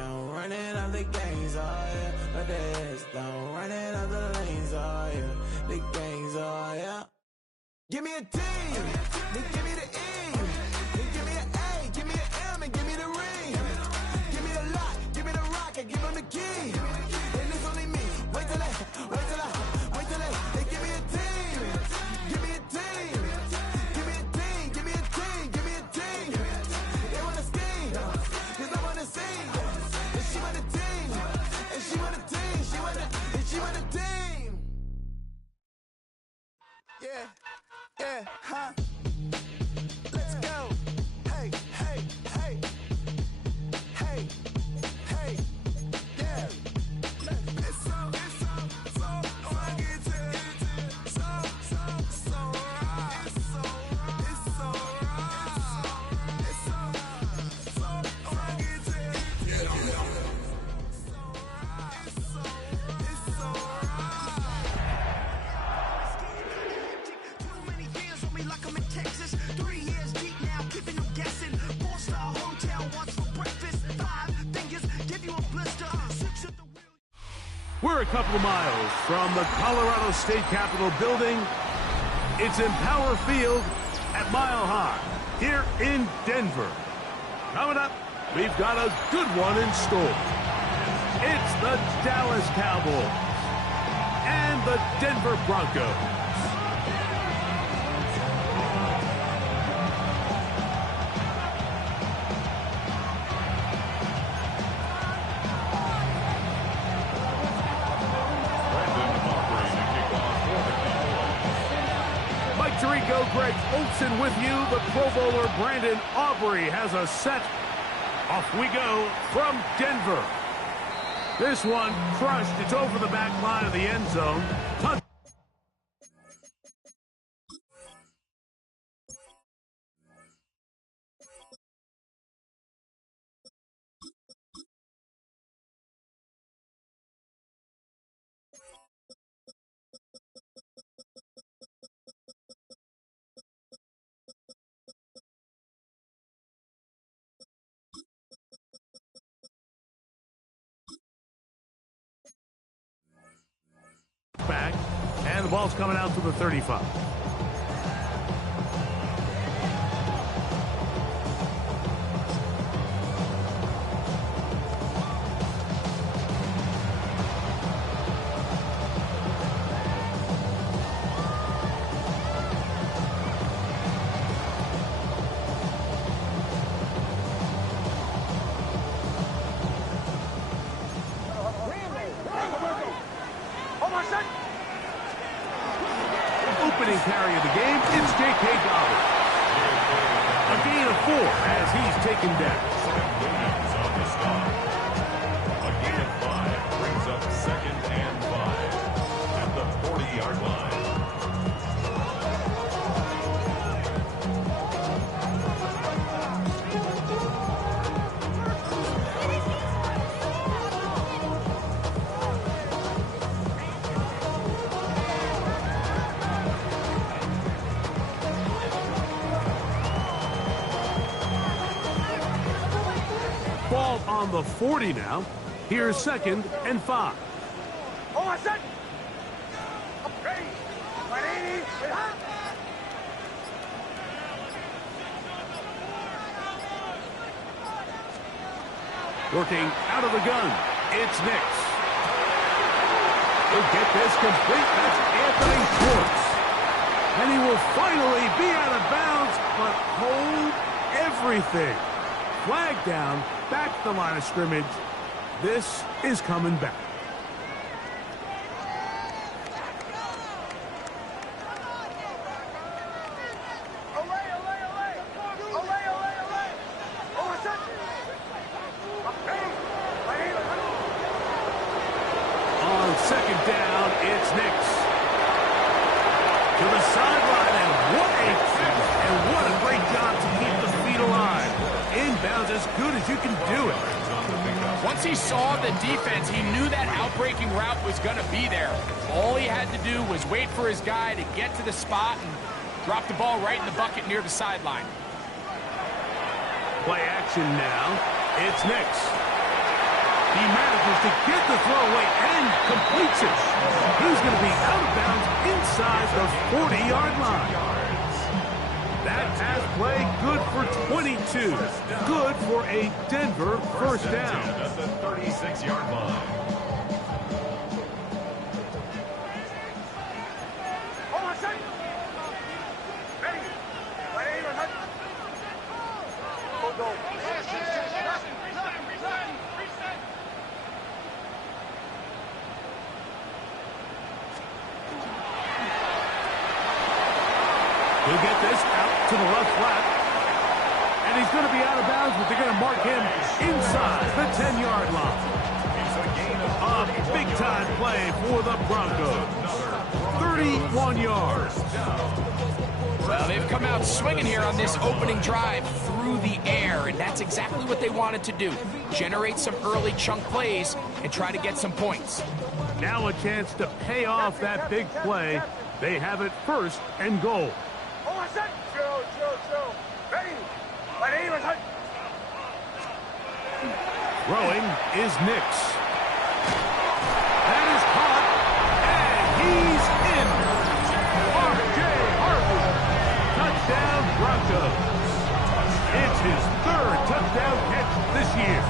I'm running out the games, oh yeah. But there's no running out the lanes, oh yeah. The games, oh yeah. Give me a T, then give me the E, then give me an A, give me an M, and give me the ring. Give me the lock, give me the rock, and give them the key. And it's only me. Wait till they give me a team. Give me a team. Give me a team. Give me a team. Give me a team. They wanna scheme, 'cause I wanna see. And she want a team. And she want a team. She want a team. Yeah, huh? Let's go. Hey, hey, hey. Hey, hey, yeah. It's so funky, so raw. It's so raw. It's so funky, it's so raw. Too many years on me like I'm in Texas. 3 years deep now, keeping them guessing. 4-star hotel, what's for breakfast? 5 fingers, give you a blister. 6 at the wheel. We're a couple of miles from the Colorado State Capitol building. It's Empower Field at Mile High here in Denver. Coming up, we've got a good one in store. It's the Dallas Cowboys and the Denver Broncos. Greg Olson with you. The Pro Bowler Brandon Aubrey has a set. Off we go from Denver. This one crushed. It's over the back line of the end zone. Back, and the ball's coming out to the 35. Opening carry of the game, it's J.K. Dobbins. A gain of 4 as he's taken down. Williams on the stop. A gain of 5 brings up 2nd and 5 at the 40-yard line. Ball on the 40 now. Here's 2nd and 5. Oh, I said. Ready. 180. Working out of the gun. It's Nix. He'll get this complete. That's Anthony Schwartz. And he will finally be out of bounds, but hold everything. Flag down, back to the line of scrimmage. This is coming back. On 2nd down, it's Nix. To the sideline, and what a great job to keep the feet alive. Inbounds as good as you can do it. Once he saw the defense, he knew that outbreaking route was going to be there. All he had to do was wait for his guy to get to the spot and drop the ball right in the bucket near the sideline. Play action now. It's Nix. He manages to get the throw away and completes it. He's going to be out of bounds inside the 40-yard line. That pass play good for 22. Good for a Denver first down. At the 36-yard line. Hold on, set. Ready. Ready, ready. Go, go. He'll get this out to the left flat. And he's going to be out of bounds, but they're going to mark him inside the 10-yard line. A big-time play for the Broncos. 31 yards. Well, they've come out swinging here on this opening drive through the air, and that's exactly what they wanted to do. Generate some early chunk plays and try to get some points. Now a chance to pay off that big play. They have it first and goal. Hold on, set. Chill. Ready. Ready, ready. Throwing is Nix. That is caught, and he's in. R.J. Harvey. Touchdown, Broncos. It's his third touchdown catch this year.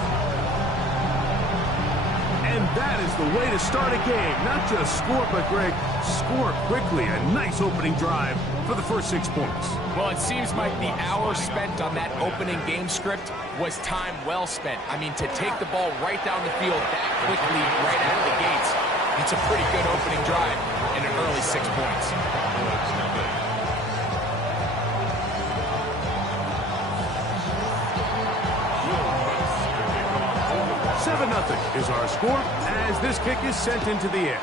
And that is the way to start a game. Not just score, but, Greg, score quickly. A nice opening drive for the first 6 points. Well, it seems like the hour spent on that opening game script was time well spent. I mean, to take the ball right down the field that quickly, right out of the gates, it's a pretty good opening drive and an early 6 points. 7-0 is our score as this kick is sent into the air.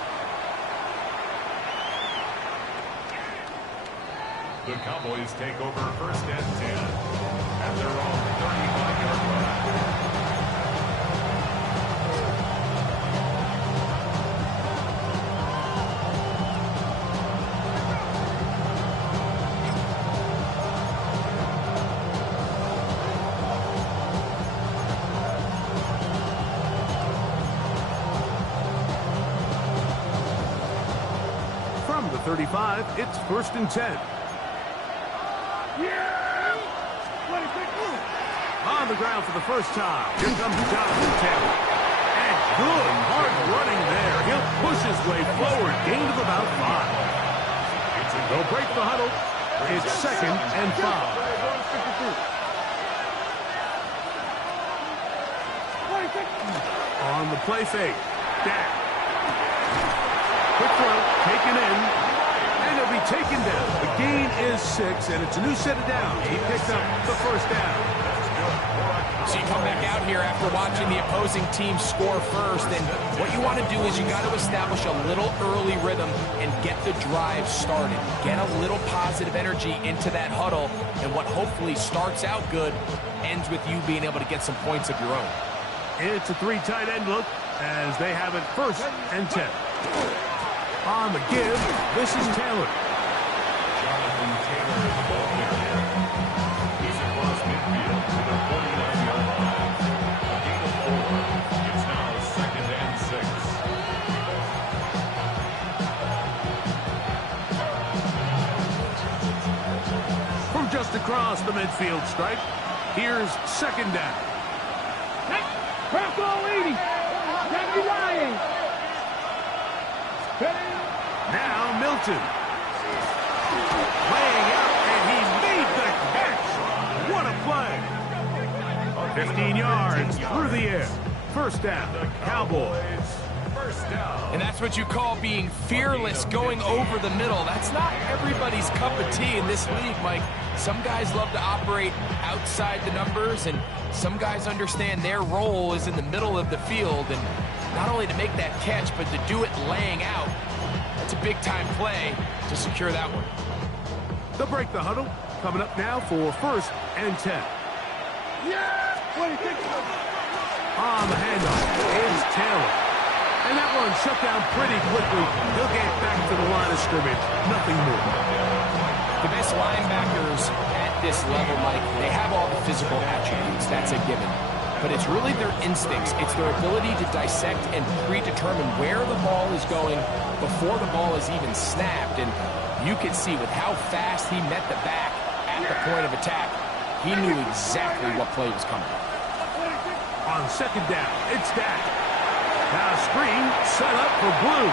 The Cowboys take over first and 10 at their own 35-yard line. From the 35, it's first and 10. On the ground for the first time. Here comes Jonathan Taylor. And good hard running there. He'll push his way forward. Gain of about 5. They'll break the huddle. It's second and 5. On the play fake. Down. Quick throw. Taken in. And he'll be taken down. The gain is 6, and it's a new set of downs. He picked up the first down. So you come back out here after watching the opposing team score first, and what you want to do is you got to establish a little early rhythm and get the drive started. Get a little positive energy into that huddle, and what hopefully starts out good ends with you being able to get some points of your own. It's a 3 tight end look as they have it first and 10. On the give, this is Taylor. Jonathan Taylor is the ball carrier. He's across midfield to the 49-yard line. A gain of 4. It's now second and 6. From just across the midfield stripe, here's second down. Now Milton. Laying out, and he made the catch. What a play. 15 yards through the air. First down, Cowboys. First down. And that's what you call being fearless, going over the middle. That's not everybody's cup of tea in this league, Mike. Some guys love to operate outside the numbers, and some guys understand their role is in the middle of the field, and not only to make that catch, but to do it laying out. That's a big-time play to secure that one. They'll break the huddle. Coming up now for first and 10. On the handoff is Taylor. And that one shut down pretty quickly. He'll get back to the line of scrimmage. Nothing more. The best linebackers at this level, Mike, they have all the physical attributes. That's a given. but it's really their instincts. It's their ability to dissect and predetermine where the ball is going before the ball is even snapped. And you can see with how fast he met the back at the point of attack, he knew exactly what play was coming. On second down, it's Dak. Now a screen set up for Blue.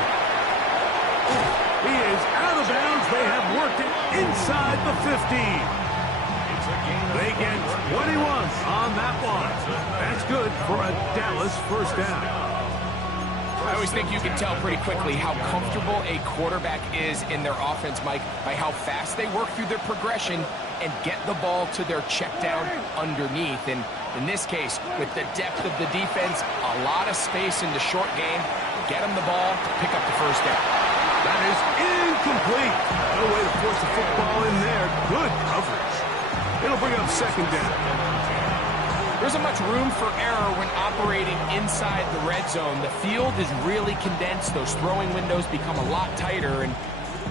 He is out of bounds. They have worked it inside the 15. They get 21 on that one. That's good for a Dallas first down. I always think you can tell pretty quickly how comfortable a quarterback is in their offense, Mike, by how fast they work through their progression and get the ball to their check down underneath. And in this case, with the depth of the defense, a lot of space in the short game, get them the ball, pick up the first down. That is incomplete. No way to force the football in there. Good coverage. It'll bring up second down. There isn't much room for error when operating inside the red zone. The field is really condensed. Those throwing windows become a lot tighter and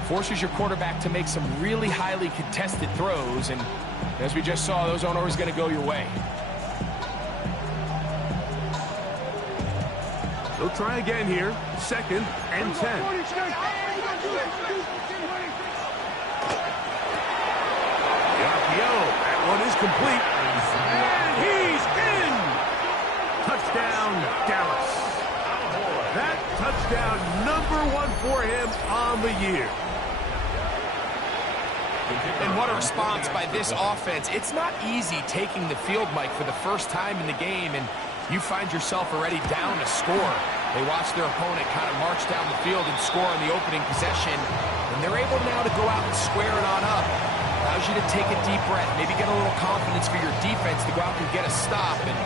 forces your quarterback to make some really highly contested throws. And as we just saw, those aren't always going to go your way. They'll try again here. Second and 10. That one is complete. And he's in! Touchdown, Dallas. That touchdown, #1 for him on the year. And what a response by this offense. It's not easy taking the field, Mike, for the first time in the game, and you find yourself already down a score. They watch their opponent kind of march down the field and score on the opening possession, and they're able now to go out and square it on up. Allows you to take a deep breath, maybe get a little confidence for your defense to go out and get a stop. And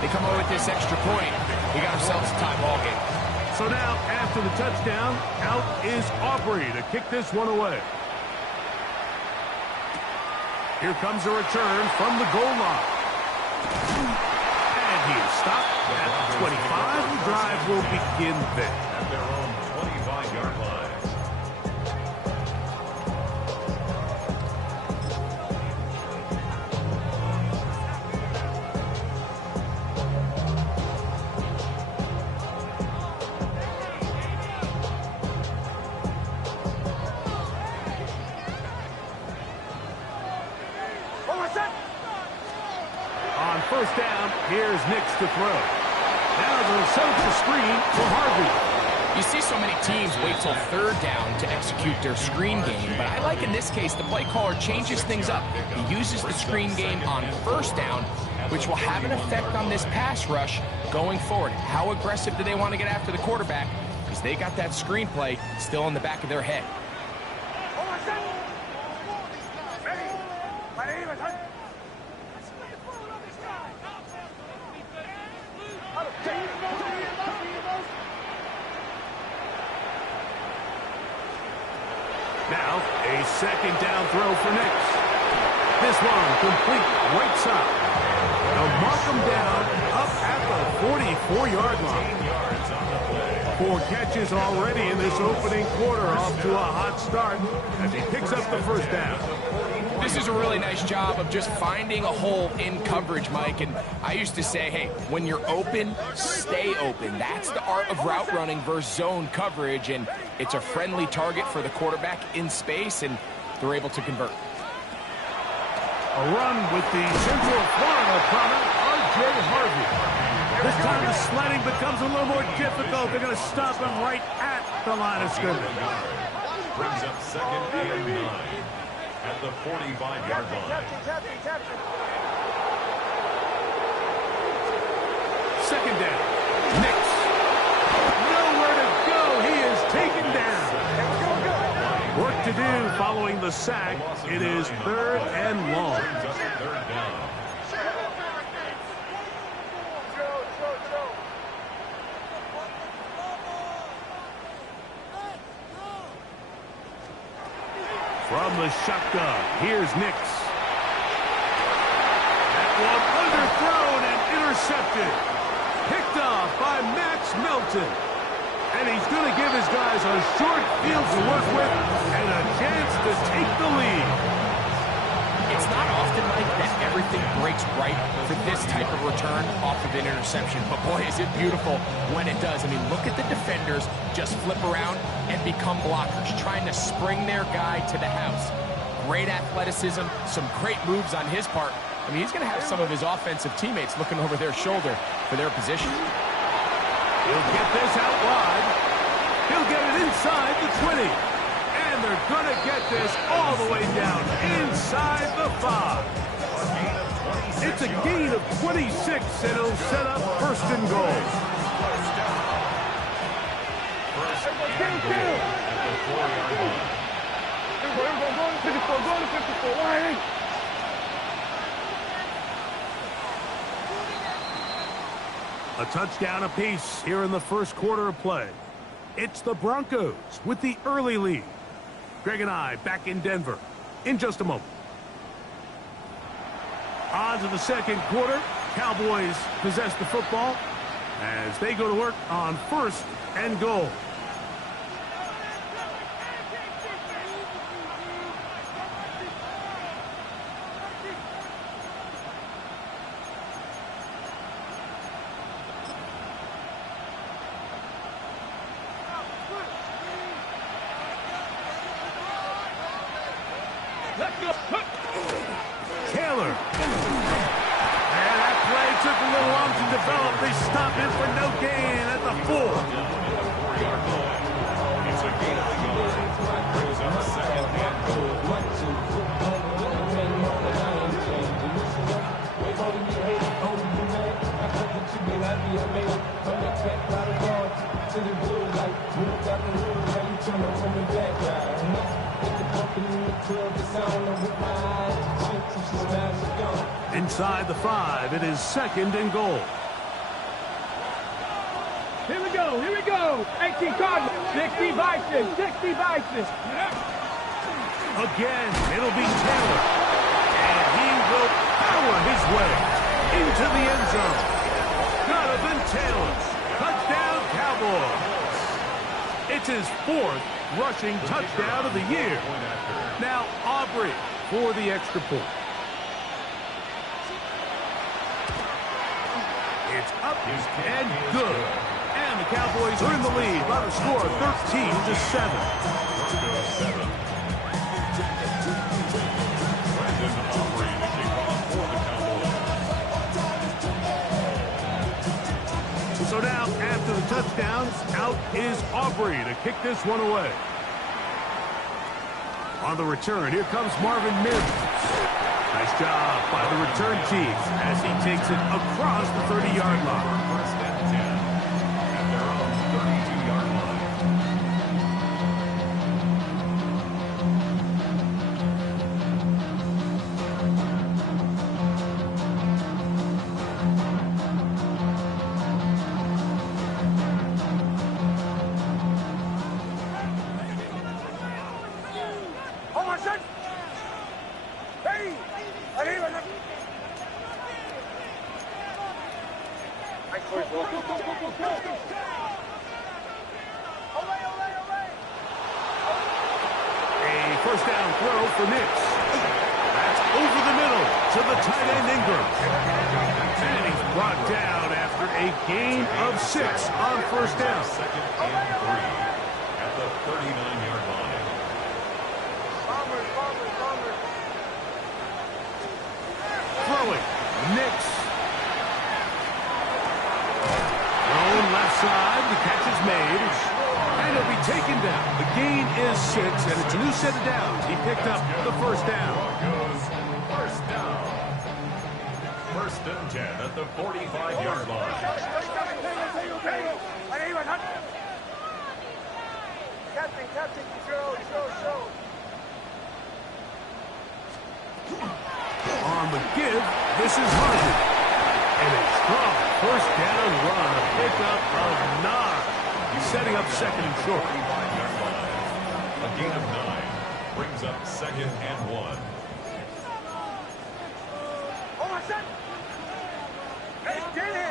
they come away with this extra point. We got ourselves a tie ball game. So now, after the touchdown, out is Aubrey to kick this one away. Here comes a return from the goal line. And he is stopped at the 25. The drive will begin there. At their own 25-yard line. First down, here's Nix to throw. Now they'll set up the screen for Harvey. You see so many teams wait till third down to execute their screen game, but I like in this case the play caller changes things up. He uses the screen game on first down, which will have an effect on this pass rush going forward. How aggressive do they want to get after the quarterback? Because they got that screen play still in the back of their head. Now, a second down throw for Nix. This one complete right side. They'll mark him down up at the 44-yard line. 4 catches already in this opening quarter, off to a hot start as he picks up the first down. This is a really nice job of just finding a hole in coverage, Mike. And I used to say, hey, when you're open, stay open. That's the art of route running versus zone coverage. And it's a friendly target for the quarterback in space, and they're able to convert. A run with the Central Florida product, R.J. Harvey. This time the sliding becomes a little more difficult. They're going to stop him right at the line of scrimmage. Brings up second and 9 at the 45-yard line. Second down. Nix. Nowhere to go. He is taken down. Work to do following the sack. It is third and long. Brings up third down. From the shotgun, here's Nix. That one underthrown and intercepted. Picked off by Max Melton. And he's going to give his guys a short field to work with and a chance to take the lead. It's not often, Mike, that everything breaks right for this type of return off of an interception. But boy, is it beautiful when it does. I mean, look at the defenders just flip around and become blockers, trying to spring their guy to the house. Great athleticism, some great moves on his part. I mean, he's going to have some of his offensive teammates looking over their shoulder for their position. He'll get this out wide. He'll get it inside the 20. And they're going to get this all the way down inside the 5. It's a gain of 26, and it'll set up first and goal. First and goal at the 4-yard line. A touchdown apiece here in the first quarter of play. It's the Broncos with the early lead. Greg and I back in Denver in just a moment. On to the second quarter. Cowboys possess the football as they go to work on first and goal. Taylor. And that play took a little long to develop. They stop him for no gain at the 4. It's a gain of a yard. Brings up second and goal. Inside the 5, it is second and goal. Here we go, here we go. 18 Cardinals, 60 Bison, 60 Bison. Again, it'll be Taylor. And he will power his way into the end zone. Jonathan Taylor. Touchdown, Cowboys. It's his 4th rushing touchdown of the year. Now Aubrey for the extra point. It's up and good. And the Cowboys are in the lead by the score of 13-7. So now, after the touchdown, out is Aubrey to kick this one away. On the return, here comes Marvin Mims. Nice job by the return team as he takes it across the 30-yard line. First and 10 at their own 32-yard line. Hold on, son. Hey, arriba. A first down throw for Nix. That's over the middle to the tight end Ingram. And he's brought down after a gain of 6 on first down. Second and 3 at the 39-yard line. Throwing. Nix. Thrown left side. The catch is made. And he'll be taken down. The gain is 6, and it's a new set of downs. He picked up the first down. Broncos, first down. First and 10 at the 45-yard line. Captain, show. On the give, this is Harden. And a strong first down run, a pickup of 9. Setting up second and short. 45-yard line. A gain of 9 brings up second and 1. Hold on, son. Hey, get it.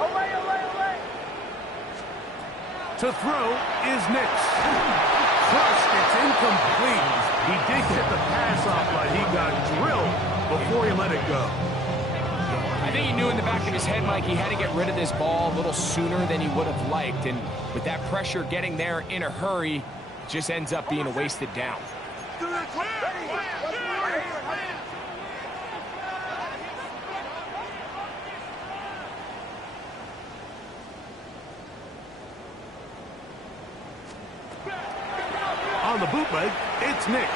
Away. To throw is Nix. Crushed, it's incomplete. He did get the pass off, but he got drilled before he let it go. I think he knew in the back of his head, Mike, he had to get rid of this ball a little sooner than he would have liked. And with that pressure getting there in a hurry, it just ends up being a wasted down. On the bootleg, it's Nix.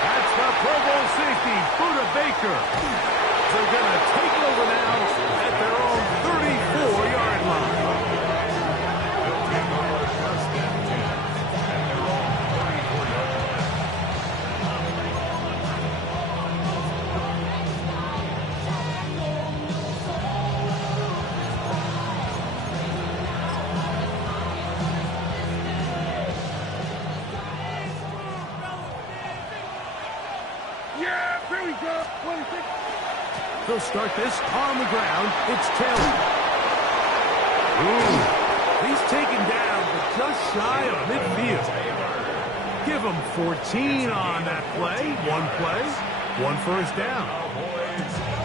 That's the Pro Bowl safety, Buda Baker. They're going to take over now at their own 34-yard line. They'll start this on the ground. It's Taylor. Ooh, he's taken down, but just shy of midfield. Give him 14 on that play. One first down.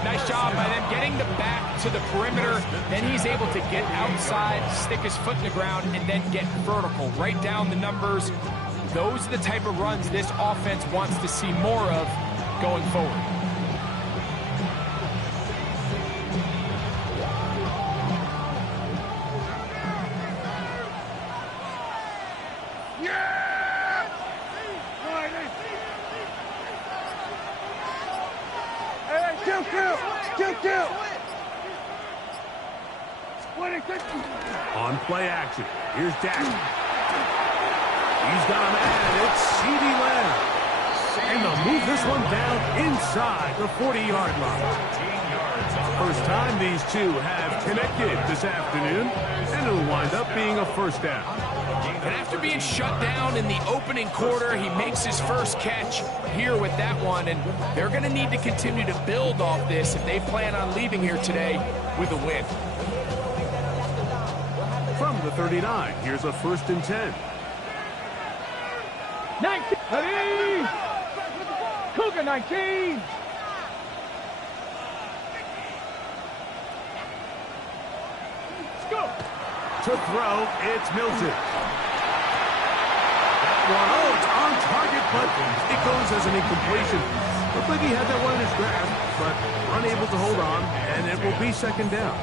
Nice job by them getting the back to the perimeter. Then he's able to get outside, stick his foot in the ground, and then get vertical. Right down the numbers. Those are the type of runs this offense wants to see more of going forward. On play action, here's Dak. He's got a man, it's CeeDee Lamb. And they'll move this one down inside the 40-yard line. First time these two have connected this afternoon, and it'll wind up being a first down. And after being shut down in the opening quarter, he makes his first catch here with that one, and they're going to need to continue to build off this if they plan on leaving here today with a win. From the 39, here's a 1st and 10. 19! Cougar 19! Let's go! To throw, it's Milton. That one, it's on target, but it goes as an incompletion. Looked like he had that one in his grasp, but unable to hold on, and it will be 2nd down.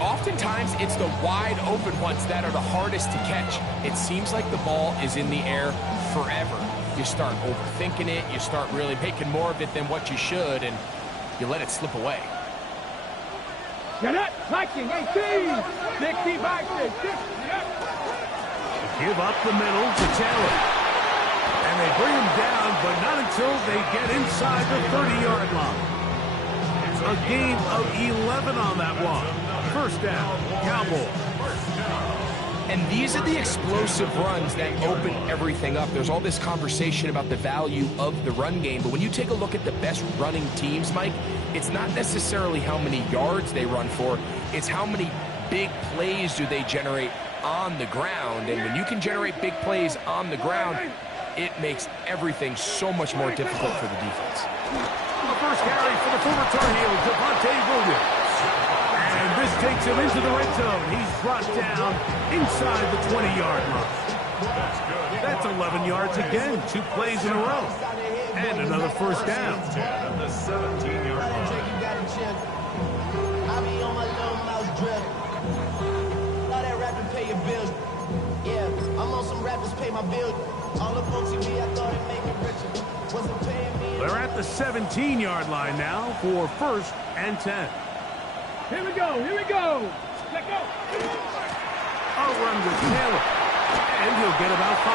Oftentimes, it's the wide open ones that are the hardest to catch. It seems like the ball is in the air forever. You start overthinking it, you start really making more of it than what you should, and you let it slip away. Get it! Liking 18! 65, 60, Give up the middle to Taylor. And they bring him down, but not until they get inside the 30-yard line. A gain of 11 on that one. First down, Cowboys. And these are the explosive runs that open everything up. There's all this conversation about the value of the run game, but when you take a look at the best running teams, Mike, it's not necessarily how many yards they run for, it's how many big plays do they generate on the ground. And when you can generate big plays on the ground, it makes everything so much more difficult for the defense. The first carry for the former Tar Heel, Devontae Williams. And this takes him into the red zone. He's brought down inside the 20-yard line. That's 11 yards again, 2 plays in a row. And another first down. At the 17-yard line. I be on my little mouse drip. All that rapping pay your bills. Yeah, I'm on some rappers pay my bills. All up on TV, I thought it made me richer. Wasn't paying me. They're at the 17-yard line now for 1st and 10. Here we go, here we go! Let go! A run with Taylor, and he'll get about 5.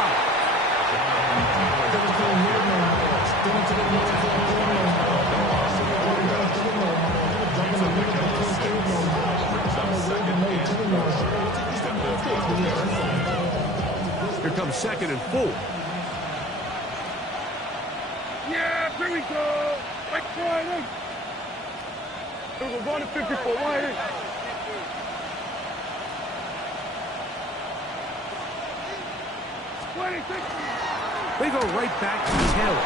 Here comes 2nd and 4. Yeah, here we go! Right side, we're going to 54, wide. They go right back to Taylor.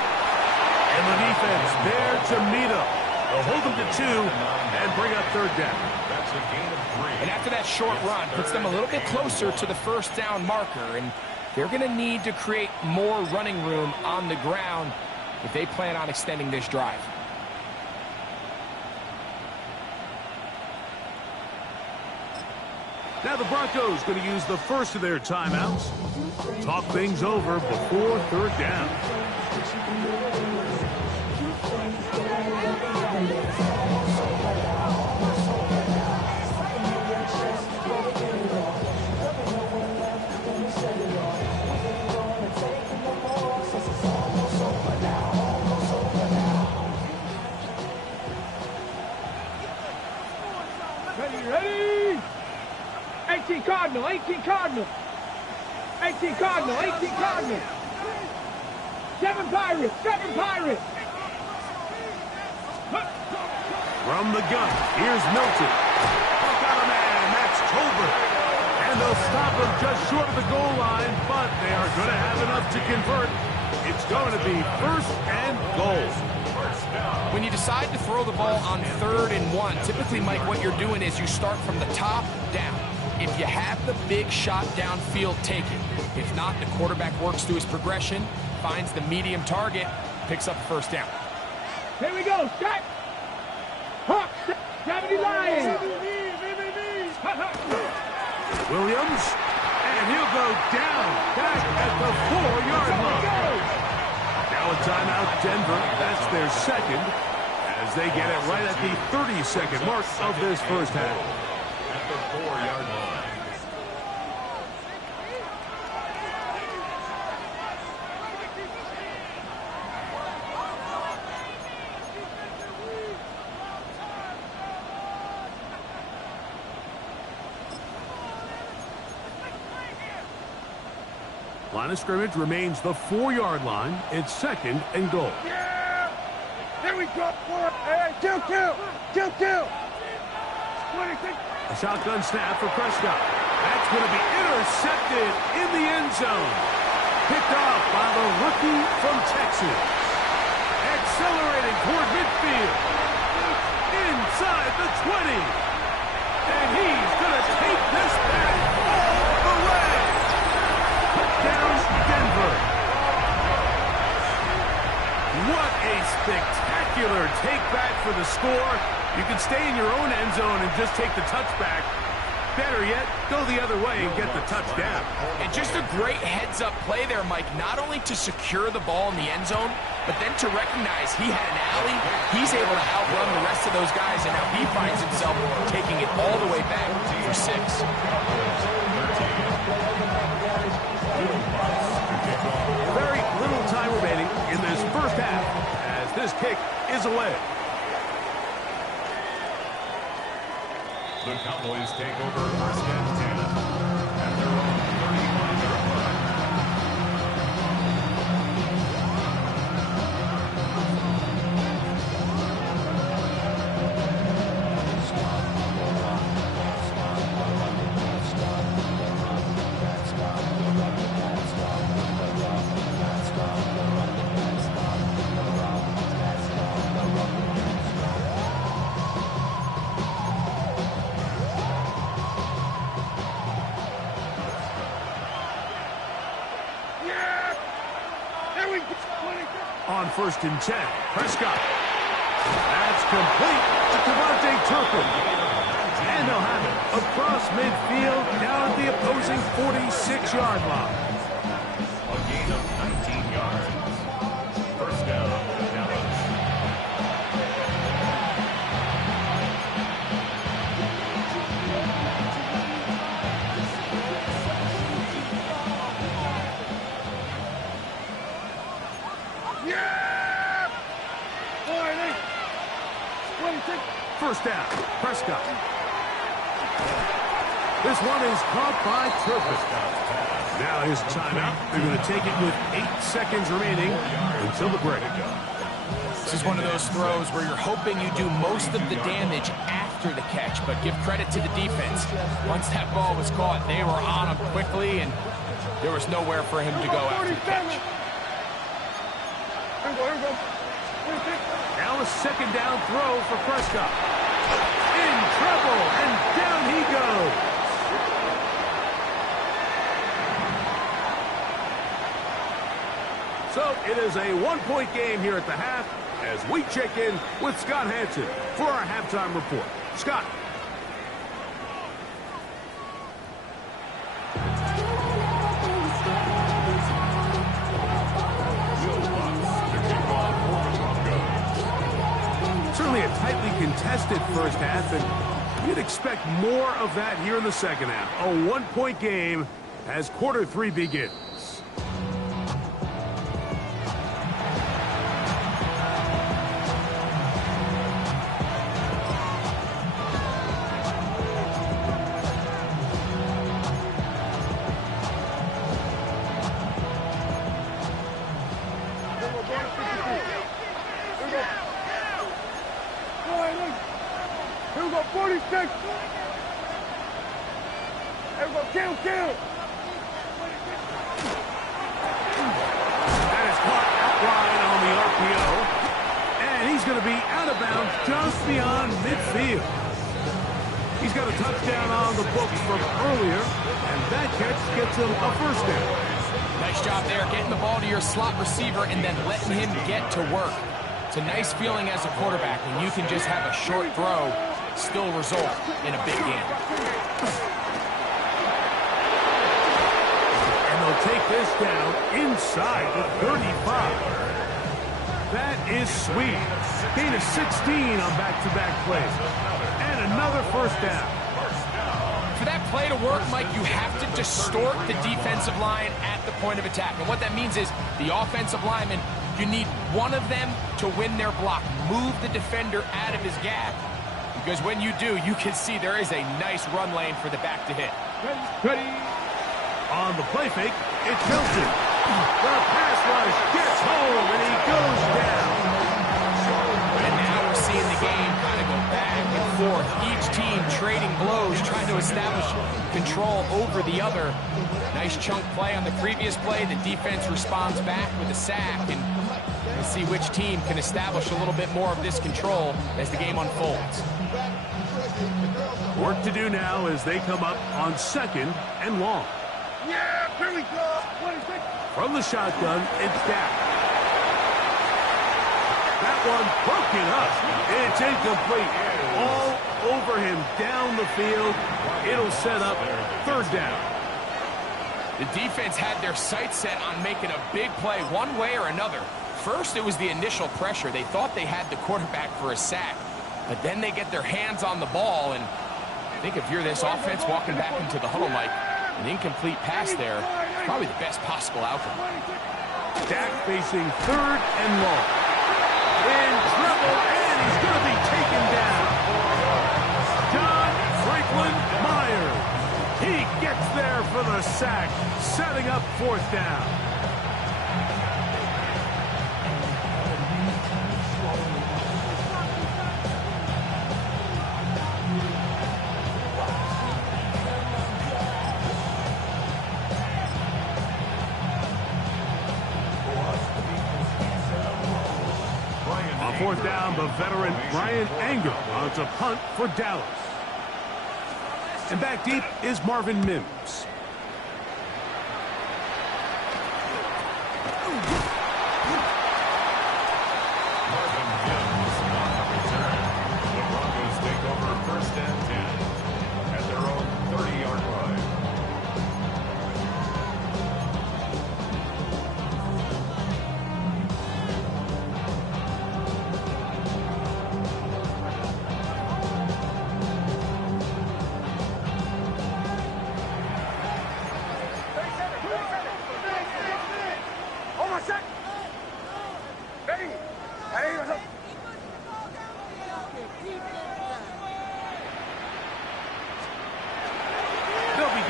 And the defense there to meet him. They'll hold them to 2 and bring up third down. That's a gain of 3. And after that short run, puts them a little bit closer to the first down marker. And they're going to need to create more running room on the ground if they plan on extending this drive. Now the Broncos going to use the first of their timeouts. Talk things over before third down. Ready? 18 Cardinal, 18 Cardinal. 18 Cardinal, 18 Cardinal. 7 Pirates, 7 Pirates. From the gun, here's Milton. Got a man, that's Tolbert. And they'll stop him just short of the goal line, but they are going to have enough to convert. It's going to be first and goal. When you decide to throw the ball on 3rd and 1, typically, Mike, what you're doing is you start from the top down. If you have the big shot downfield, take it. If not, the quarterback works through his progression, finds the medium target, picks up the first down. Here we go, set. Hawk, 70 Lions. Williams, and he'll go down back at the 4-yard line. Now a timeout, Denver. That's their second, as they get it right at the 30-second mark of this first half. At the 4-yard line. Line of scrimmage remains the 4-yard line. It's second and goal. Yeah! There we go. Hey, 2-2. 2-2. 26. A shotgun snap for Prescott. That's going to be intercepted in the end zone. Picked off by the rookie from Texas. Accelerating toward midfield. Inside the 20. And he's going to take this back all the way. Down Denver. What a spectacular take back for the score. You can stay in your own end zone and just take the touchback. Better yet, go the other way and get the touchdown. And just a great heads-up play there, Mike, not only to secure the ball in the end zone, but then to recognize he had an alley. He's able to outrun the rest of those guys, and now he finds himself taking it all the way back for 6. Very little time remaining in this first half as this kick is away. The Cowboys take over first and 10 at their own 31-yard line. On first and 10, Prescott. That's complete to Devontae Turpin. And they'll have it across midfield down at the opposing 46-yard line. A gain of 19 yards. First down, Dallas. First down, Prescott. This one is caught by Turpin. Now his timeout. They're going to take it with 8 seconds remaining until the break. This is one of those throws where you're hoping you do most of the damage after the catch, but give credit to the defense. Once that ball was caught, they were on him quickly, and There was nowhere for him to go after the catch. Here we go. Now a second down throw for Prescott. In trouble, and down he goes. So it is a one-point game here at the half as we check in with Scott Hansen for our halftime report. Scott. Certainly a tightly contested first half, and you'd expect more of that here in the second half. A one-point game as quarter 3 begins. Here we go, 46. Here we go, kill. That is caught outright on the RPO. And he's going to be out of bounds just beyond midfield. He's got a touchdown on the books from earlier, and that catch gets him a first down. Nice job there, getting the ball to your slot receiver and then letting him get to work. It's a nice feeling as a quarterback when you can just have a short throw still result in a big game. And they'll take this down inside the 35. That is sweet. Gain of 16 on back-to-back plays. And another first down. For that play to work, Mike, you have to distort the defensive line at the point of attack. And what that means is the offensive lineman, you need one of them to win their block. Move the defender out of his gap. Because when you do, you can see there is a nice run lane for the back to hit. Ready. On the play fake, it's Hilton. The pass rush gets home, and he goes down. And now we're seeing the game kind of go back and forth. Each team trading blows, trying to establish control over the other. Nice chunk play on the previous play. The defense responds back with a sack, and we'll see which team can establish a little bit more of this control as the game unfolds. Work to do now as they come up on second and long. Yeah, here we go. 26. From the shotgun, it's Dak. That one broken up. It's incomplete. All over him down the field. It'll set up third down. The defense had their sights set on making a big play one way or another. First, it was the initial pressure. They thought they had the quarterback for a sack. But then they get their hands on the ball, and I think if you're this offense walking back into the huddle, like an incomplete pass there, it's probably the best possible outcome. Dak facing third and long. In trouble, and he's going to be taken down. John Franklin Myers. He gets there for the sack, setting up fourth down. Fourth down, the veteran Brian Anger on to punt for Dallas. And back deep is Marvin Mims. Marvin Mims on the return. The Broncos take over first and 10 at their own 30-yard line.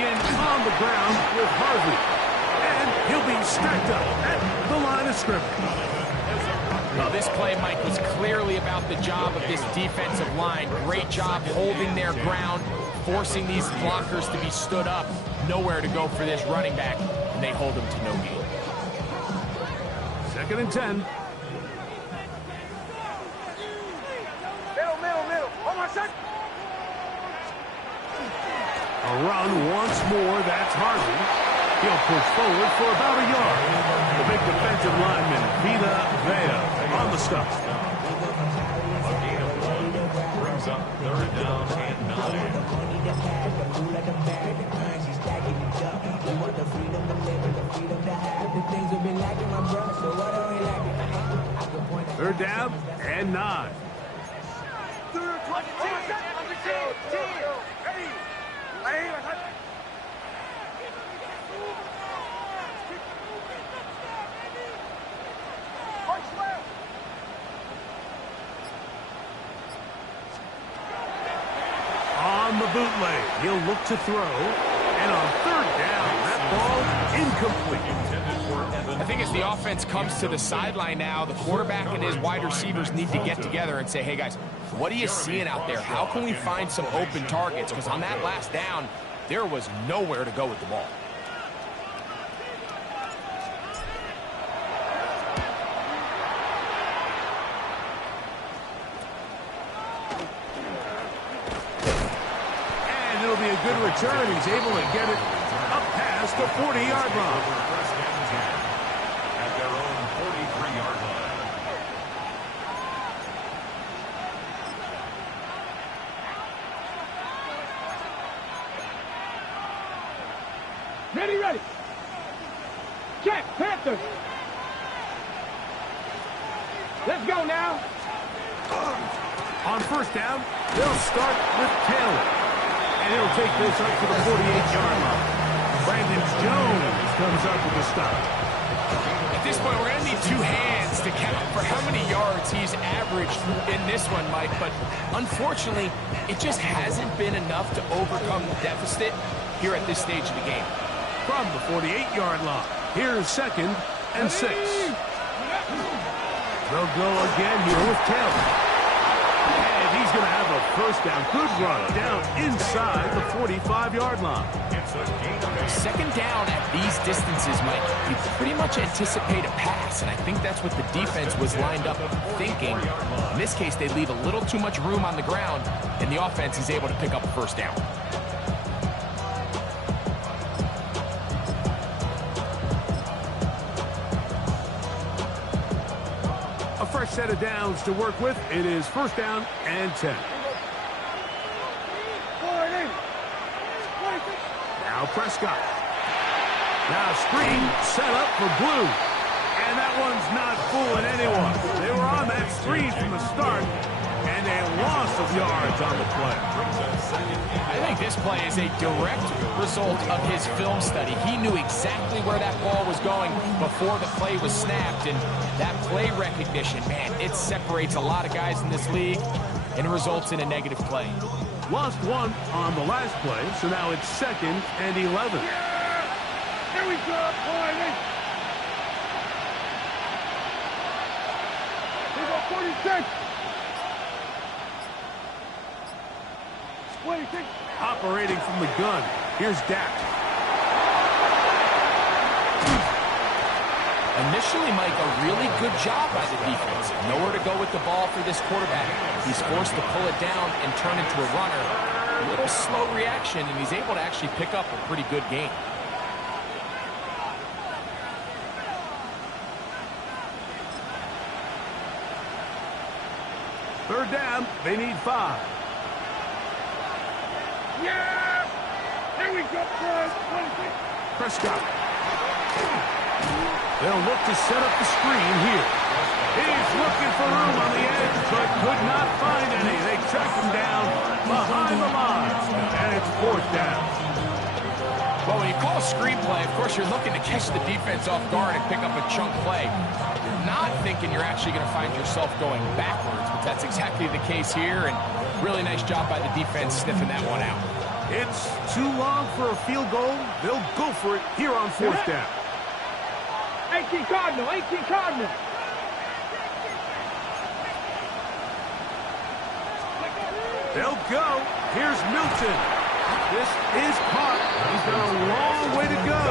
On the ground with Harvey. And he'll be stacked up at the line of scrimmage. Well, this play, Mike, was clearly about the job of this defensive line. Great job holding their ground, forcing these blockers to be stood up. Nowhere to go for this running back. And and they hold him to no gain. 2nd and 10. Middle. Hold on a sec. A run once more. That's Harvey. He'll push forward for about a yard. The big defensive lineman, Vita Vea, on the stop. A gain of 1 brings up 3rd down and 9. 3rd down and 9. On the bootleg, he'll look to throw. And on 3rd down, that ball incomplete. I think as the offense comes to the sideline now, the quarterback and his wide receivers need to get together and say, hey guys, what are you seeing out there? How can we find some open targets? Because on that last down, there was nowhere to go with the ball. And it'll be a good return. He's able to get it up past the 40-yard line. At their own 43-yard line. Ready. Check, Panthers. Let's go now. On 1st down, they'll start with Taylor. And he'll take this up to the 48-yard line. Brandon Jones comes up with the stop. At this point, we're going to need 2 hands to count for how many yards he's averaged in this one, Mike. But unfortunately, it just hasn't been enough to overcome the deficit here at this stage of the game. From the 48-yard line, here's 2nd and 6. They'll go again here with Taylor. And he's going to have a 1st down. Good run down inside the 45-yard line. It's a gain of 8. 2nd down at these distances, Mike, you pretty much anticipate a pass, and I think that's what the defense was lined up thinking. In this case, they leave a little too much room on the ground, and the offense is able to pick up a 1st down. A fresh set of downs to work with. It is 1st down and 10. Now Prescott. Now screen set up for Blue. And that one's not fooling anyone. They were on that screen from the start, and a loss of yards on the play. I think this play is a direct result of his film study. He knew exactly where that ball was going before the play was snapped, and that play recognition, man, it separates a lot of guys in this league, and it results in a negative play. Lost 1 on the last play, so now it's 2nd and 11. Here we go, boy. We go 46. 26. Operating from the gun, here's Dak. Initially, Mike, a really good job by the defense. Nowhere to go with the ball for this quarterback. He's forced to pull it down and turn into a runner. A little slow reaction, and he's able to actually pick up a pretty good game. Third down, they need 5. Yeah! Here we go, boys. 26. Prescott. They'll look to set up the screen here. He's looking for room on the edge, but could not find any. They track him down behind the line, and it's 4th down. Well, when you call a screenplay, of course, you're looking to catch the defense off guard and pick up a chunk play. You're not thinking you're actually going to find yourself going backwards, but that's exactly the case here, and really nice job by the defense sniffing that one out. It's too long for a field goal. They'll go for it here on 4th down. 18 Cardinal, 18 Cardinal. They'll go. Here's Milton. This is caught. He's got a long way to go.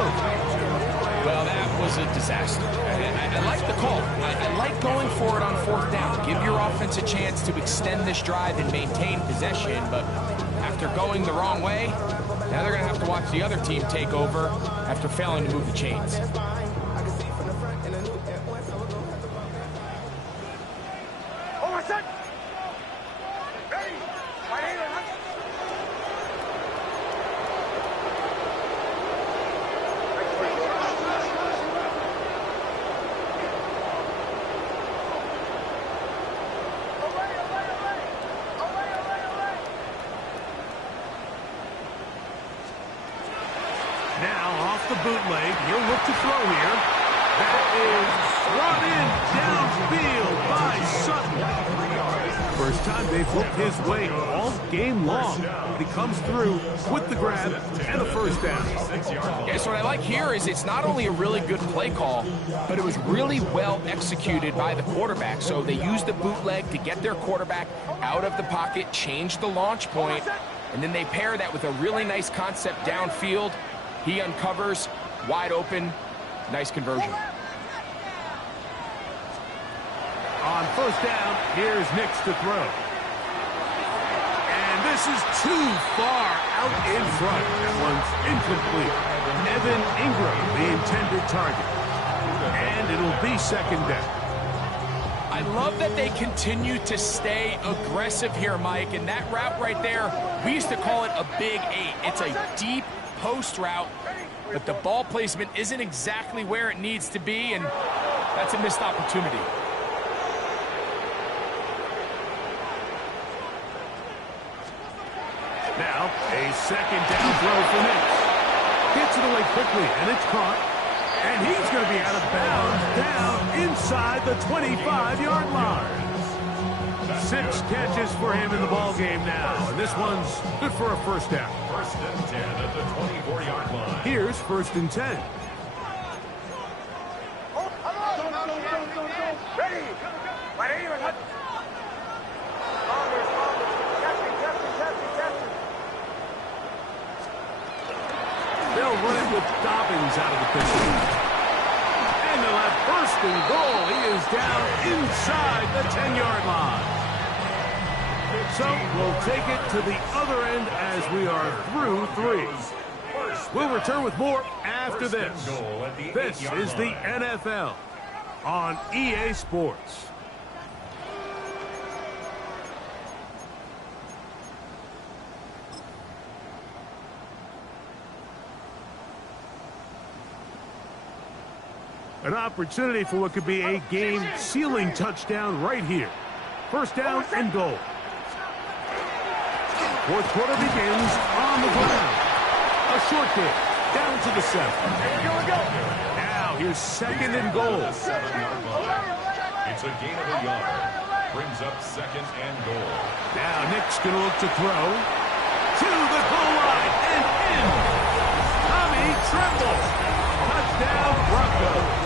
Well, that was a disaster. I like the call. I like going for it on fourth down. Give your offense a chance to extend this drive and maintain possession, but after going the wrong way, now they're going to have to watch the other team take over after failing to move the chains. Now off the bootleg, he'll look to throw here. That is brought in downfield by Sutton. First time they've looked his way all game long. He comes through with the grab and a first down. Yeah, so what I like here is it's not only a really good play call, but it was really well executed by the quarterback. So they used the bootleg to get their quarterback out of the pocket, change the launch point, and then they pair that with a really nice concept downfield. He uncovers, wide open, nice conversion. On first down, here's Nix to throw. And this is too far out in front. That one's incomplete. Evan Ingram, the intended target. And it'll be second down. I love that they continue to stay aggressive here, Mike, and that route right there, we used to call it a big 8. It's a deep post route, but the ball placement isn't exactly where it needs to be, and that's a missed opportunity. Now, a second down throw for Nix. Gets it away quickly, and it's caught. And he's going to be out of bounds down inside the 25-yard line. 6 catches for him in the ball game now, and this one's good for a first down. First and 10 at the 24-yard line. Here's first and 10. Ready! My name is Hudson. They'll run it with Dobbins out of the picture. And they'll have first and goal. He is down inside the 10-yard line. So we'll take it to the other end as we are through 3. We'll return with more after this. This is the NFL on EA Sports. An opportunity for what could be a game-sealing touchdown right here. First down and goal. Fourth quarter begins on the ground. A short kick down to the 7. Now here's second and goal. It's a gain of a yard. Brings up second and goal. Now Nick's going to look to throw. To the goal line and in. Tommy Tremble. Touchdown Broncos.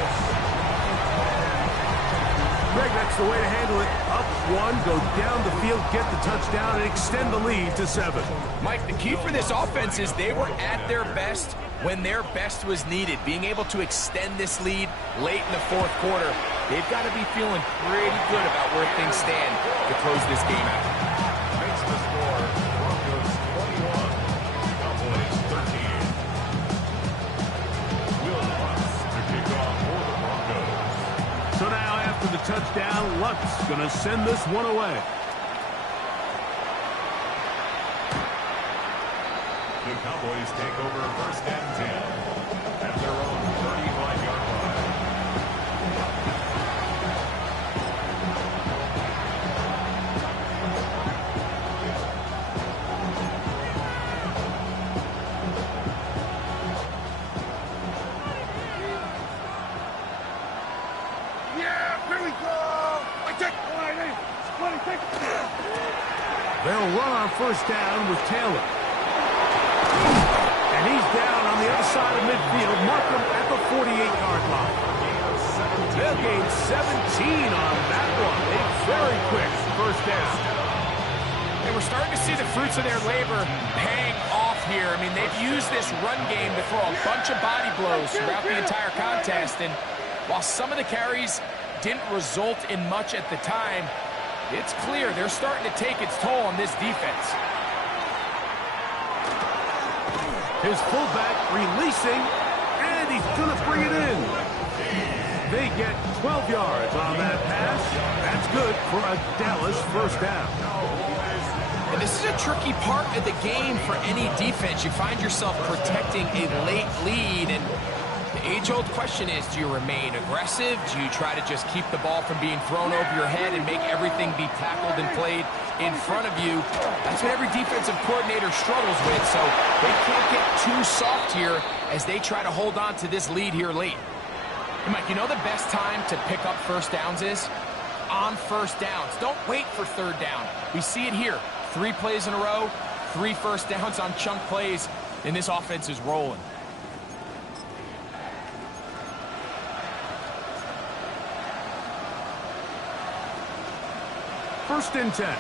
Greg, that's the way to handle it. Up 1, go down the field, get the touchdown, and extend the lead to 7. Mike, the key for this offense is they were at their best when their best was needed. Being able to extend this lead late in the fourth quarter, they've got to be feeling pretty good about where things stand to close this game out. Makes the score Broncos 21, Cowboys 13. Will Lutz to kick off for the Broncos. So now after the touchdown, Lutz going to send this one away. The Cowboys take over first and 10 at their own 35-yard line. Yeah, here we go! I take 20, They'll run on first down with Taylor. And he's down on the other side of midfield. Mark him at the 48-yard line. They'll gain 17 on that one. A very quick first down. And we're starting to see the fruits of their labor paying off here. I mean, they've used this run game to throw a bunch of body blows throughout the entire contest, and while some of the carries didn't result in much at the time, it's clear they're starting to take its toll on this defense. His fullback releasing, and he's going to bring it in. They get 12 yards on that pass. That's good for a Dallas first down. And this is a tricky part of the game for any defense. You find yourself protecting a late lead, and the age-old question is, do you remain aggressive? Do you try to just keep the ball from being thrown over your head and make everything be tackled and played in front of you? That's what every defensive coordinator struggles with, so they can't get too soft here as they try to hold on to this lead here late. And Mike, you know the best time to pick up first downs is? On first downs. Don't wait for third down. We see it here. 3 plays in a row, 3 first downs on chunk plays, and this offense is rolling. First and 10.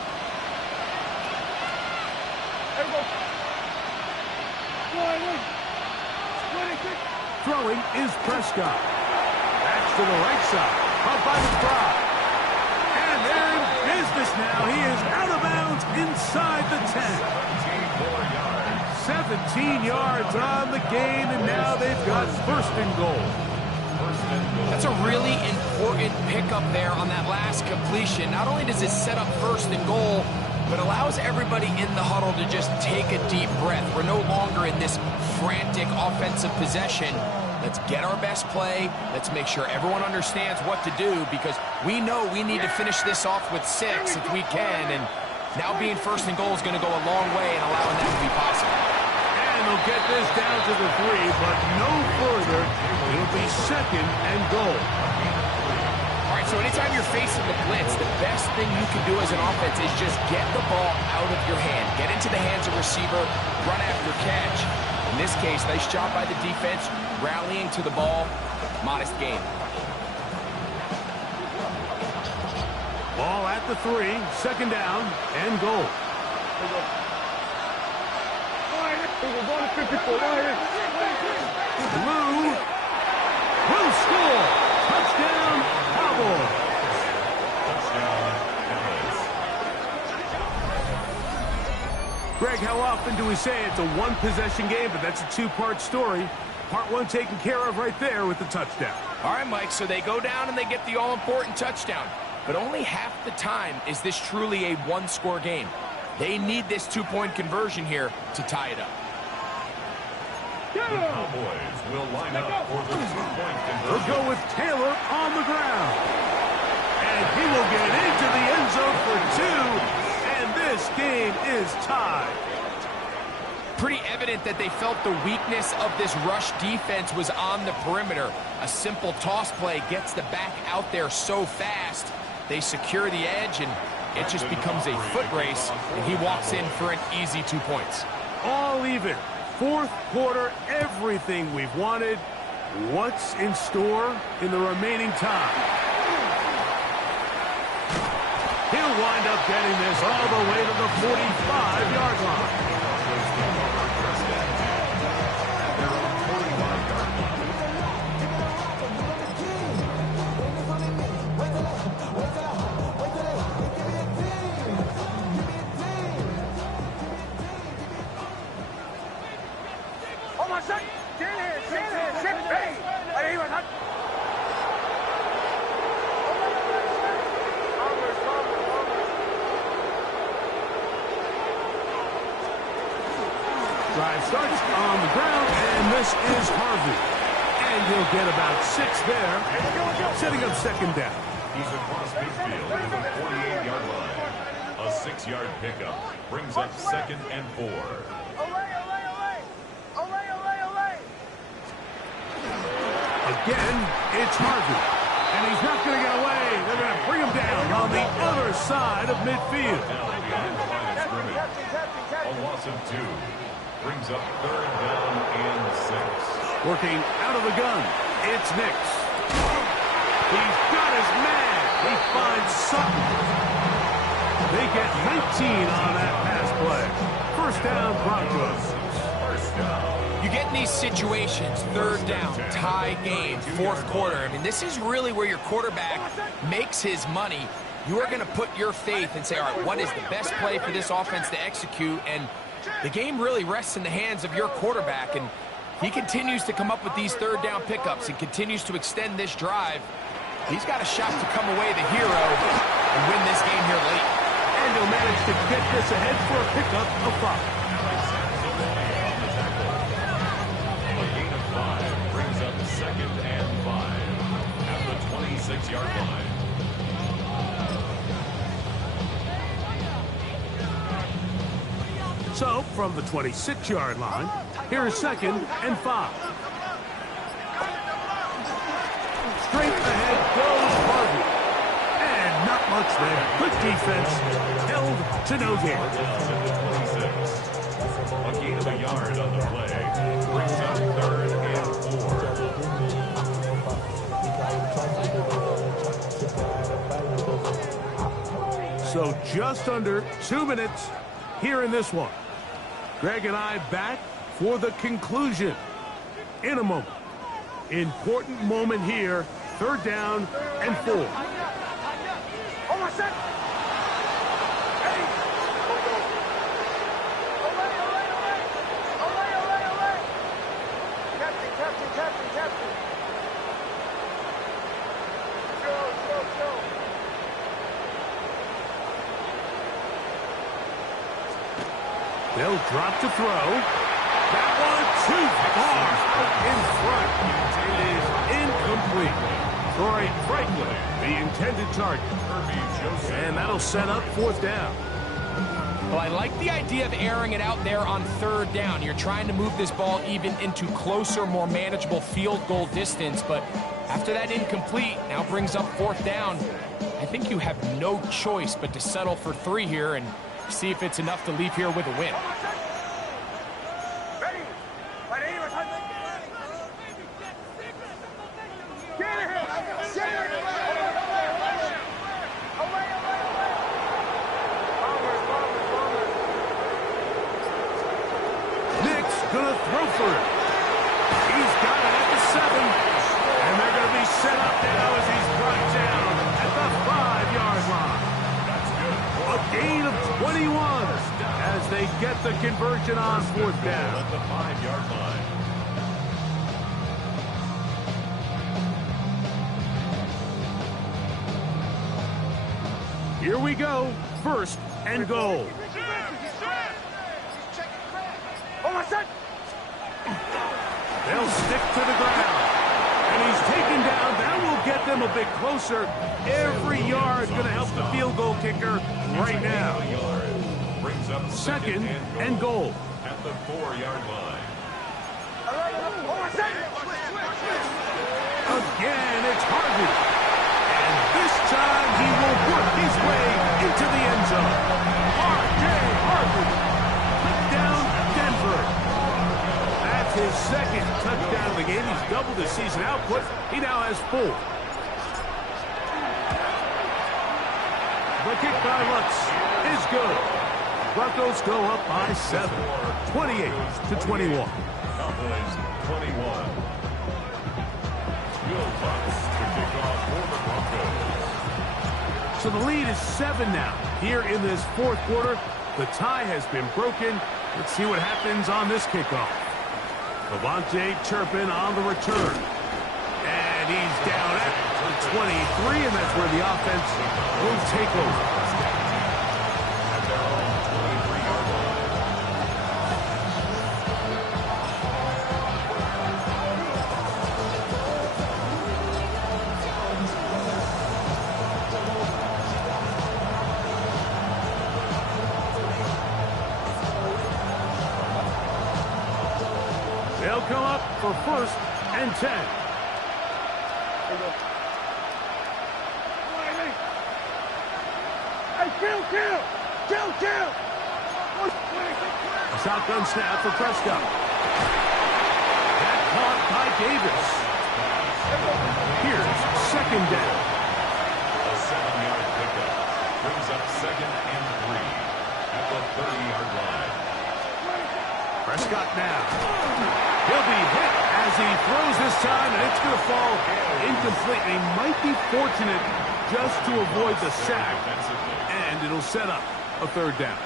Throwing is Prescott. That's to the right side. Up by the Fry. And they're in business now. He is out of bounds inside the 10. 17 yards on the gain, and now they've got first and goal. That's a really important pickup there on that last completion. Not only does it set up first and goal, but allows everybody in the huddle to just take a deep breath. We're no longer in this frantic offensive possession. Let's get our best play. Let's make sure everyone understands what to do, because we know we need to finish this off with 6 if we can, and now being first and goal is going to go a long way in allowing that to be possible. And they'll get this down to the 3, but no further. It'll be second and goal. All right, so anytime you're facing the blitz, the best thing you can do as an offense is just get the ball out of your hand. Get into the hands of receiver, run after catch. In this case, nice job by the defense, rallying to the ball. Modest gain. Ball at the 3, second down and goal. Blue will score. Touchdown, Cowboys. Greg, how often do we say it's a one-possession game, but that's a 2-part story? Part 1 taken care of right there with the touchdown. All right, Mike, so they go down and they get the all-important touchdown. But only half the time is this truly a one-score game. They need this 2-point conversion here to tie it up. The Cowboys will line up for the 2-point conversion. They'll go with Taylor on the ground. And he will get into the end zone for 2. And this game is tied. Pretty evident that they felt the weakness of this rush defense was on the perimeter. A simple toss play gets the back out there so fast. They secure the edge, and it just becomes a foot race, and he walks in for an easy 2 points. All even. Fourth quarter, everything we've wanted. What's in store in the remaining time? He'll wind up getting this all the way to the 45-yard line. Drive starts on the ground, and this is Harvey. And he'll get about 6 there, setting up second down. He's across midfield at the 48-yard line. A 6-yard pickup brings up second and 4. Again, it's Harvey. And he's not going to get away. They're going to bring him down on the other side of midfield. Down behind the line of scrimmage. A loss of 2. Brings up third down and 6. Working out of the gun, it's Nix. He's got his man. He finds Sutton. They get 19 on that pass play. First down, Broncos. First down. You get in these situations, third down, tie game, fourth quarter. I mean, this is really where your quarterback makes his money. You are going to put your faith and say, all right, what is the best play for this offense to execute? And the game really rests in the hands of your quarterback, and he continues to come up with these third down pickups and continues to extend this drive. He's got a shot to come away the hero and win this game here late. And he'll manage to get this ahead for a pickup of 5. A gain of 5 brings up 2nd and 5 at the 26-yard line. So, from the 26-yard line, here's 2nd and 5. Straight ahead goes Harvey. And not much there. Good defense. Held to no gain. A gain of a yard on the play brings up 3rd and 4. So just under 2 minutes here in this one. Greg and I back for the conclusion in a moment. Important moment here, 3rd down and 4. Hold on a sec. Hey. Olay. Captain. Joe. They'll drop to throw. That one too far out in front. It is incomplete. Troy Franklin, the intended target. And that'll set up 4th down. Well, I like the idea of airing it out there on 3rd down. You're trying to move this ball even into closer, more manageable field goal distance, but after that incomplete, now brings up 4th down. I think you have no choice but to settle for 3 here and see if it's enough to leave here with a win. Nick's gonna throw for it. He's got it at the 7. And they're gonna be set up now as he's brought down at the 5-yard line. A gain of 21 as they get the conversion on 4th down. At the 5-yard line. Here we go. 1st and goal. Hold on a sec. They'll stick to the ground. And he's taken down. That will get them a bit closer. Every yard going to help the field goal kicker right now. Brings up 2nd and goal. at the 4-yard line. Again, it's Harvey. And this time he will work his way into the end zone. R.J. Harvey. Touchdown, Denver. That's his 2nd touchdown of the game. He's doubled his season output. He now has 4. The kick by Lutz is good. Broncos go up by 7, 28-21. Cowboys 21. Will Lutz to kick off for the Broncos. So the lead is 7 now. Here in this 4th quarter, the tie has been broken. Let's see what happens on this kickoff. Levante Turpin on the return. And he's down at the 23, and that's where the offense will take over. At their own 23-yard line. They'll come up for 1st and 10. Kill! A shotgun snap for Prescott. That caught by Davis. Here's 2nd down. A 7-yard pickup brings up 2nd and 3 at the 30-yard line. Prescott Prescott now. He'll be hit as he throws this time, and it's going to fall incomplete. He might be fortunate just to avoid the sack, and it'll set up a third down.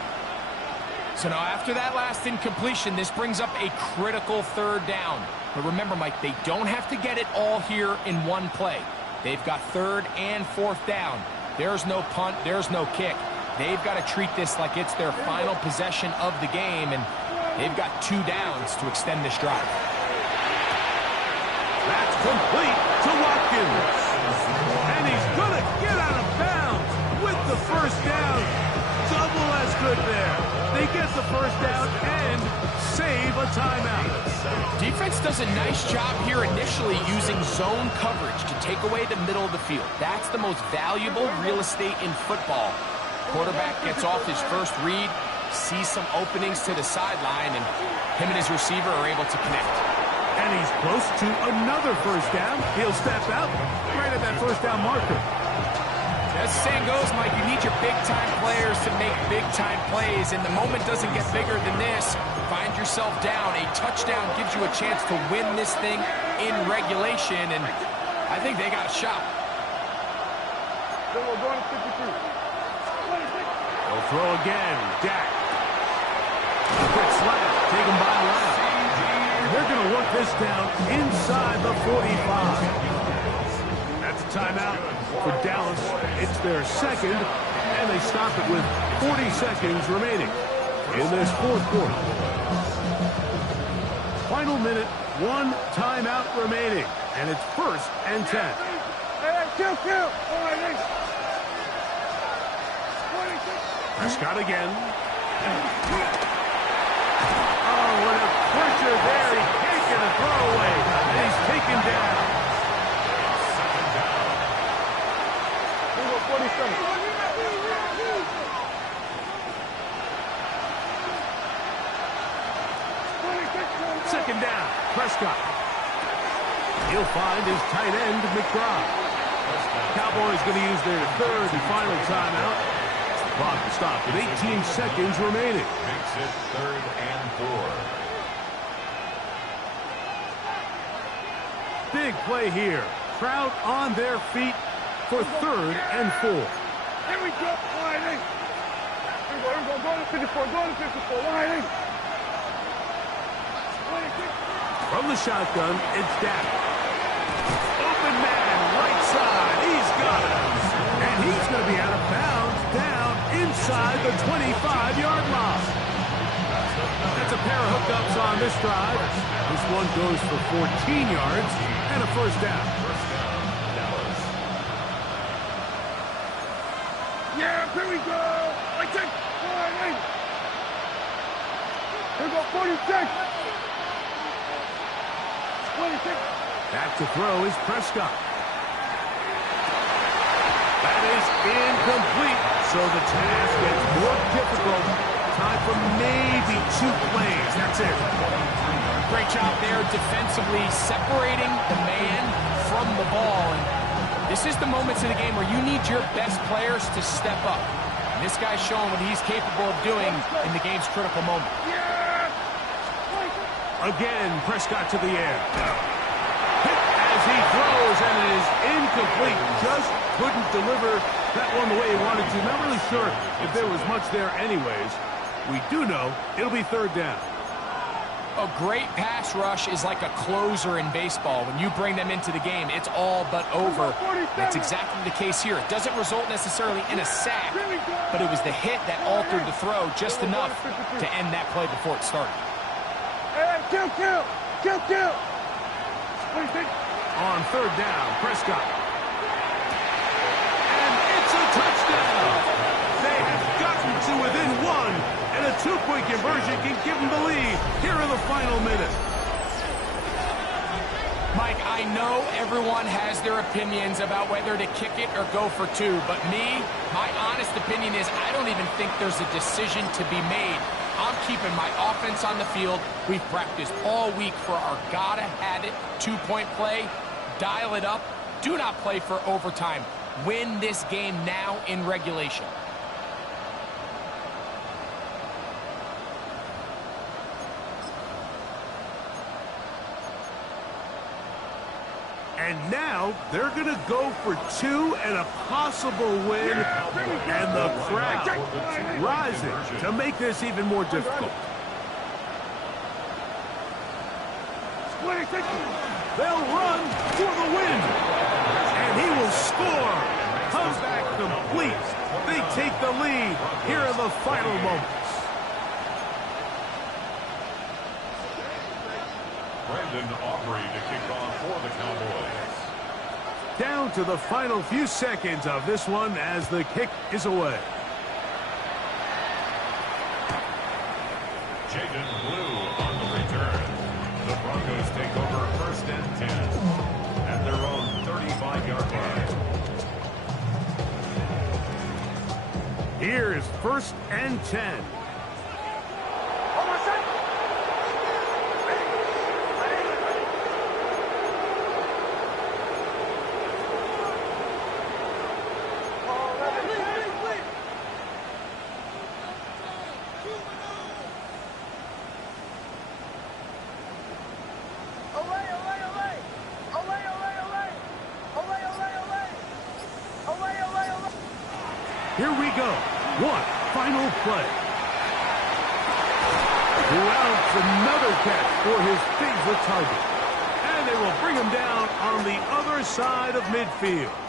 So now after that last incompletion, this brings up a critical third down. But remember, Mike, they don't have to get it all here in one play. They've got third and fourth down. There's no punt, there's no kick. They've got to treat this like it's their final possession of the game, and they've got 2 downs to extend this drive. That's complete to Watkins. And he's going to get out of bounds with the first down. Double as good there. They get the first down and save a timeout. Defense does a nice job here initially using zone coverage to take away the middle of the field. That's the most valuable real estate in football. Quarterback gets off his first read, sees some openings to the sideline, and him and his receiver are able to connect. And he's close to another first down. He'll step out right at that first down marker. As the saying goes, Mike, you need your big-time players to make big-time plays, and the moment doesn't get bigger than this. Find yourself down. A touchdown gives you a chance to win this thing in regulation, and I think they got a shot. They'll throw again. Dak. A quick slap. Taken by Lamb. They're going to work this down inside the 45. That's a timeout for Dallas. It's their second, and they stop it with 40 seconds remaining in this fourth quarter. Final minute, 1 timeout remaining, and it's 1st and 10. Hey, kill. Prescott again. Oh, what a pressure there. He can't get a throwaway, and he's taken down. 2nd down, Prescott. He'll find his tight end, McBride. Cowboys going to use their 3rd and final timeout. The clock will stop with 18 seconds remaining. Makes it 3rd and 4. Big play here. Crowd on their feet for 3rd and 4. Here we go. Lining. Here we go. Go to 54. Lining. From the shotgun, it's Dak. Open man, right side. He's got it. And he's going to be out of bounds down inside the 25-yard line. That's a pair of hookups on this drive. This one goes for 14 yards and a first down. Yeah, here we go. I take lining. Here we go. 46. 26. Back to throw is Prescott. That is incomplete, so the task gets more difficult. Time for maybe 2 plays. That's it. Great job there defensively separating the man from the ball. And this is the moments in the game where you need your best players to step up. And this guy's showing what he's capable of doing in the game's critical moment. Again, Prescott to the air. Hit as he throws, and it is incomplete. Just couldn't deliver that one the way he wanted to. Not really sure if there was much there anyways. We do know it'll be 3rd down. A great pass rush is like a closer in baseball. When you bring them into the game, it's all but over. That's exactly the case here. It doesn't result necessarily in a sack, but it was the hit that altered the throw just enough to end that play before it started. Hey, kill. On 3rd down, Prescott. And it's a touchdown. They have gotten to within 1, and a 2-point conversion can give them the lead here in the final minute. Mike, I know everyone has their opinions about whether to kick it or go for 2, but my honest opinion is I don't even think there's a decision to be made. I'm keeping my offense on the field. We've practiced all week for our gotta-have-it 2-point play. Dial it up. Do not play for overtime. Win this game now in regulation. And now they're going to go for two and a possible win. And the crowd rising to make this even more difficult. They'll run for the win. And he will score. Comeback complete. They take the lead here in the final moments. Brandon Aubrey to kick off for the Cowboys. Down to the final few seconds of this one as the kick is away. Jaden Blue on the return. The Broncos take over 1st and 10 at their own 35-yard line. Here is 1st and 10. Here we go. One final play. Rounds another catch for his favorite target. And they will bring him down on the other side of midfield.